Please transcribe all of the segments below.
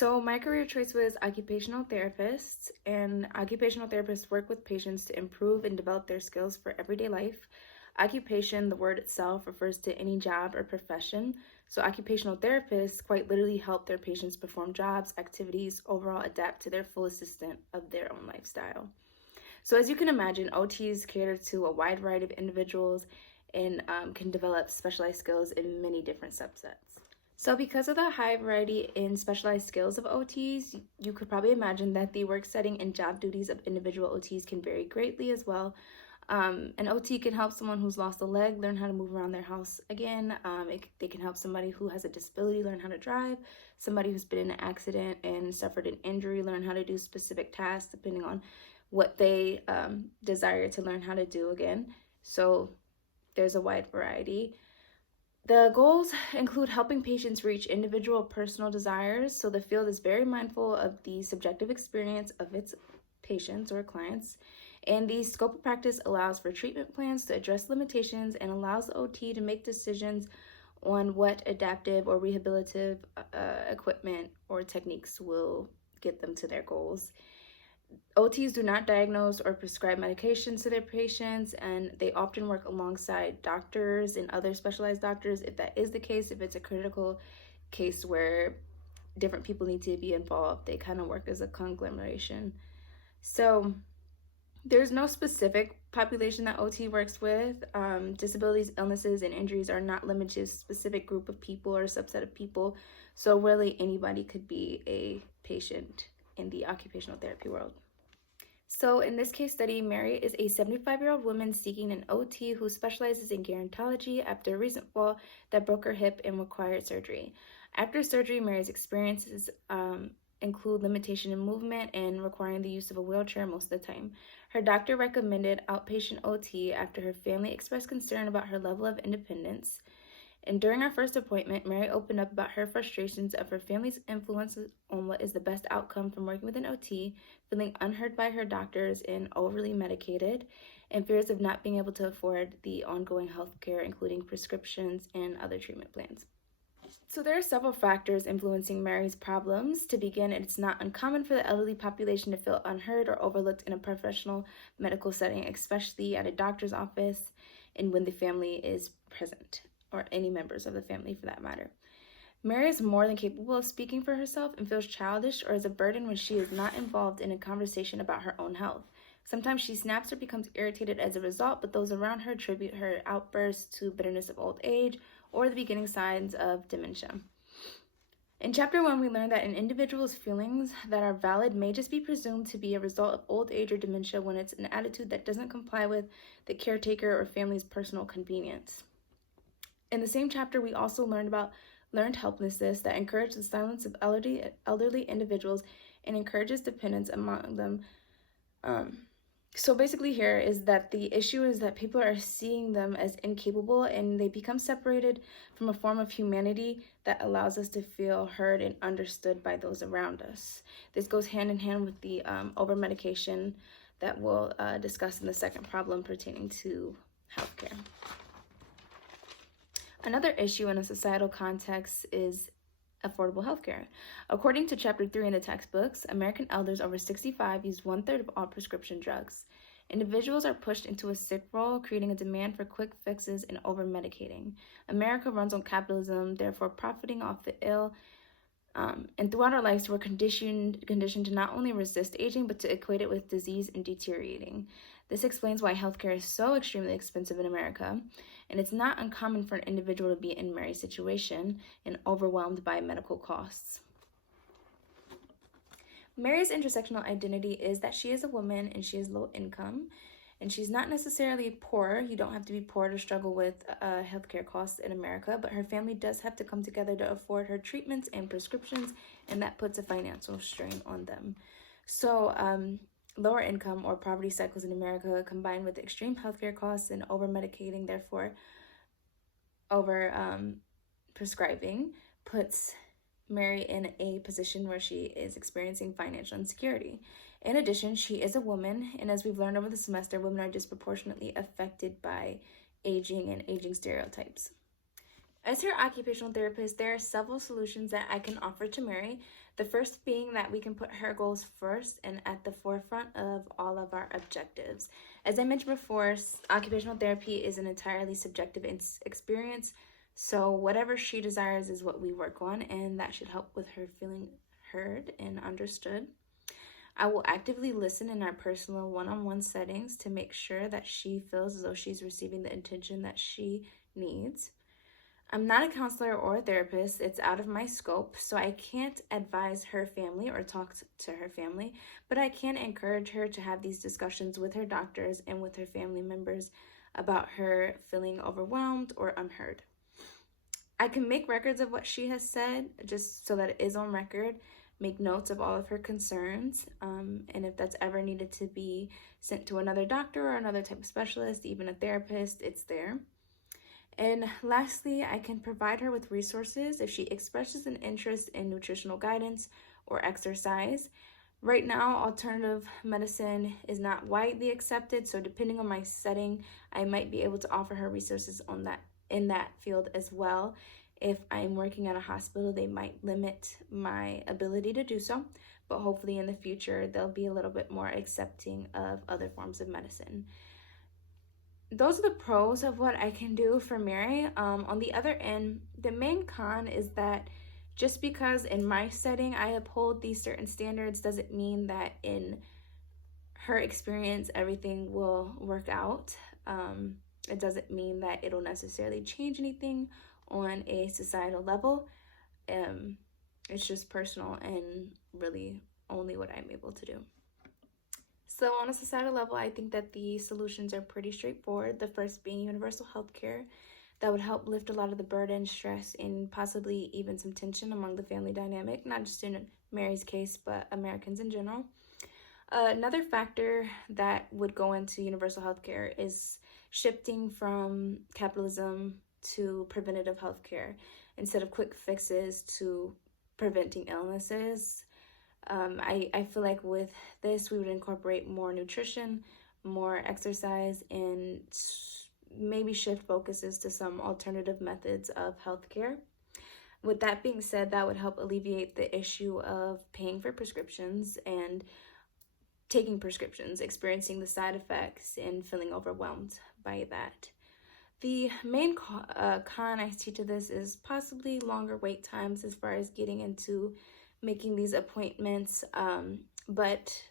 So my career choice was occupational therapist, and occupational therapists work with patients to improve and develop their skills for everyday life. Occupation, the word itself, refers to any job or profession. So occupational therapists quite literally help their patients perform jobs, activities, overall adapt to their full extent of their own lifestyle. So as you can imagine, OTs cater to a wide variety of individuals and can develop specialized skills in many different subsets. So because of the high variety in specialized skills of OTs, you could probably imagine that the work setting and job duties of individual OTs can vary greatly as well. An OT can help someone who's lost a leg learn how to move around their house again. They can help somebody who has a disability learn how to drive, somebody who's been in an accident and suffered an injury learn how to do specific tasks depending on what they desire to learn how to do again. So there's a wide variety. The goals include helping patients reach individual personal desires, so the field is very mindful of the subjective experience of its patients or clients, and the scope of practice allows for treatment plans to address limitations and allows the OT to make decisions on what adaptive or rehabilitative equipment or techniques will get them to their goals. OTs do not diagnose or prescribe medications to their patients, and they often work alongside doctors and other specialized doctors. If that is the case, if it's a critical case where different people need to be involved, they kind of work as a conglomeration. So there's no specific population that OT works with. Disabilities, illnesses, and injuries are not limited to a specific group of people or subset of people. So really anybody could be a patient in the occupational therapy world. So in this case study, Mary is a 75-year-old woman seeking an OT who specializes in gerontology after a recent fall that broke her hip and required surgery. After surgery, Mary's experiences include limitation in movement and requiring the use of a wheelchair most of the time. Her doctor recommended outpatient OT after her family expressed concern about her level of independence. And during our first appointment, Mary opened up about her frustrations of her family's influence on what is the best outcome from working with an OT, feeling unheard by her doctors and overly medicated, and fears of not being able to afford the ongoing health care, including prescriptions and other treatment plans. So there are several factors influencing Mary's problems. To begin, it's not uncommon for the elderly population to feel unheard or overlooked in a professional medical setting, especially at a doctor's office and when the family is present, or any members of the family for that matter. Mary is more than capable of speaking for herself and feels childish or is a burden when she is not involved in a conversation about her own health. Sometimes she snaps or becomes irritated as a result, but those around her attribute her outbursts to bitterness of old age or the beginning signs of dementia. In Chapter 1, we learned that an individual's feelings that are valid may just be presumed to be a result of old age or dementia when it's an attitude that doesn't comply with the caretaker or family's personal convenience. In the same chapter, we also learned about learned helplessness that encourages the silence of elderly individuals and encourages dependence among them. So basically here is that the issue is that people are seeing them as incapable and they become separated from a form of humanity that allows us to feel heard and understood by those around us. This goes hand in hand with the over-medication that we'll discuss in the second problem pertaining to healthcare. Another issue in a societal context is affordable healthcare. According to Chapter 3 in the textbooks, American elders over 65 use 1/3 of all prescription drugs. Individuals are pushed into a sick role, creating a demand for quick fixes and over-medicating. America runs on capitalism, therefore profiting off the ill. And throughout our lives, we're conditioned to not only resist aging, but to equate it with disease and deteriorating. This explains why healthcare is so extremely expensive in America, and it's not uncommon for an individual to be in Mary's situation and overwhelmed by medical costs. Mary's intersectional identity is that she is a woman and she is low income, and she's not necessarily poor. You don't have to be poor to struggle with healthcare costs in America, but her family does have to come together to afford her treatments and prescriptions, and that puts a financial strain on them. So lower income or poverty cycles in America combined with extreme healthcare costs and over-medicating, therefore over-prescribing, puts Mary in a position where she is experiencing financial insecurity. In addition, she is a woman, and as we've learned over the semester, women are disproportionately affected by aging and aging stereotypes. As her occupational therapist, there are several solutions that I can offer to Mary. The first being that we can put her goals first and at the forefront of all of our objectives. As I mentioned before, occupational therapy is an entirely subjective experience, so whatever she desires is what we work on, and that should help with her feeling heard and understood. I will actively listen in our personal one-on-one settings to make sure that she feels as though she's receiving the attention that she needs. I'm not a counselor or a therapist. It's out of my scope, so I can't advise her family or talk to her family, but I can encourage her to have these discussions with her doctors and with her family members about her feeling overwhelmed or unheard. I can make records of what she has said just so that it is on record, make notes of all of her concerns, and if that's ever needed to be sent to another doctor or another type of specialist, even a therapist, it's there. And lastly, I can provide her with resources if she expresses an interest in nutritional guidance or exercise. Right now, alternative medicine is not widely accepted, so depending on my setting, I might be able to offer her resources on that in that field as well. If I'm working at a hospital, they might limit my ability to do so, but hopefully in the future, they'll be a little bit more accepting of other forms of medicine. Those are the pros of what I can do for Mary. On the other end, the main con is that just because in my setting I uphold these certain standards doesn't mean that in her experience everything will work out. It doesn't mean that it'll necessarily change anything on a societal level. It's just personal and really only what I'm able to do. So on a societal level, I think that the solutions are pretty straightforward. The first being universal health care that would help lift a lot of the burden, stress, and possibly even some tension among the family dynamic, not just in Mary's case, but Americans in general. Another factor that would go into universal health care is shifting from capitalism to preventative health care instead of quick fixes to preventing illnesses. I feel like with this, we would incorporate more nutrition, more exercise, and maybe shift focuses to some alternative methods of healthcare. With that being said, that would help alleviate the issue of paying for prescriptions and taking prescriptions, experiencing the side effects, and feeling overwhelmed by that. The main con I see to this is possibly longer wait times as far as getting into making these appointments, but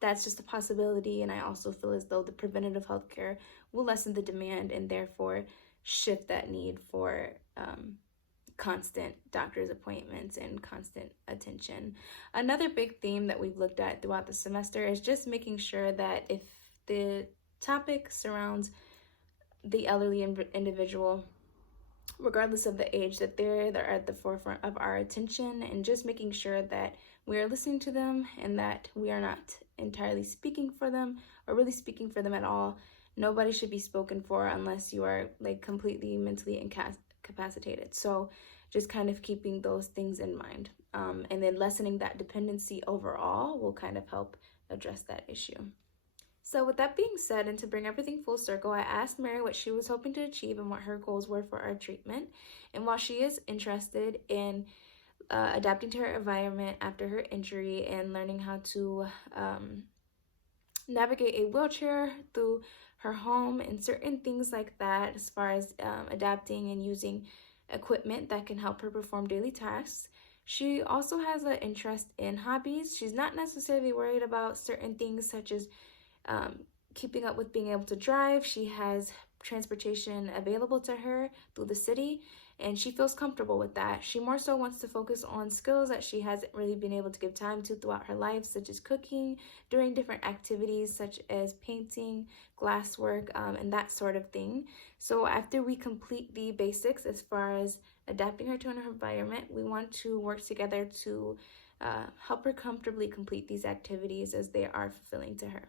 that's just a possibility, and I also feel as though the preventative healthcare will lessen the demand and therefore shift that need for constant doctor's appointments and constant attention. Another big theme that we've looked at throughout the semester is just making sure that if the topic surrounds the elderly individual, regardless of the age, that they're at the forefront of our attention, and just making sure that we are listening to them and that we are not entirely speaking for them or really speaking for them at all. Nobody should be spoken for unless you are like completely mentally incapacitated. So just kind of keeping those things in mind, and then lessening that dependency overall will kind of help address that issue. So with that being said, and to bring everything full circle, I asked Mary what she was hoping to achieve and what her goals were for our treatment. And while she is interested in adapting to her environment after her injury and learning how to navigate a wheelchair through her home and certain things like that, as far as adapting and using equipment that can help her perform daily tasks, she also has an interest in hobbies. She's not necessarily worried about certain things such as keeping up with being able to drive. She has transportation available to her through the city, and she feels comfortable with that. She more so wants to focus on skills that she hasn't really been able to give time to throughout her life, such as cooking, doing different activities such as painting, glasswork, and that sort of thing. So after we complete the basics as far as adapting her to her environment, we want to work together to help her comfortably complete these activities as they are fulfilling to her.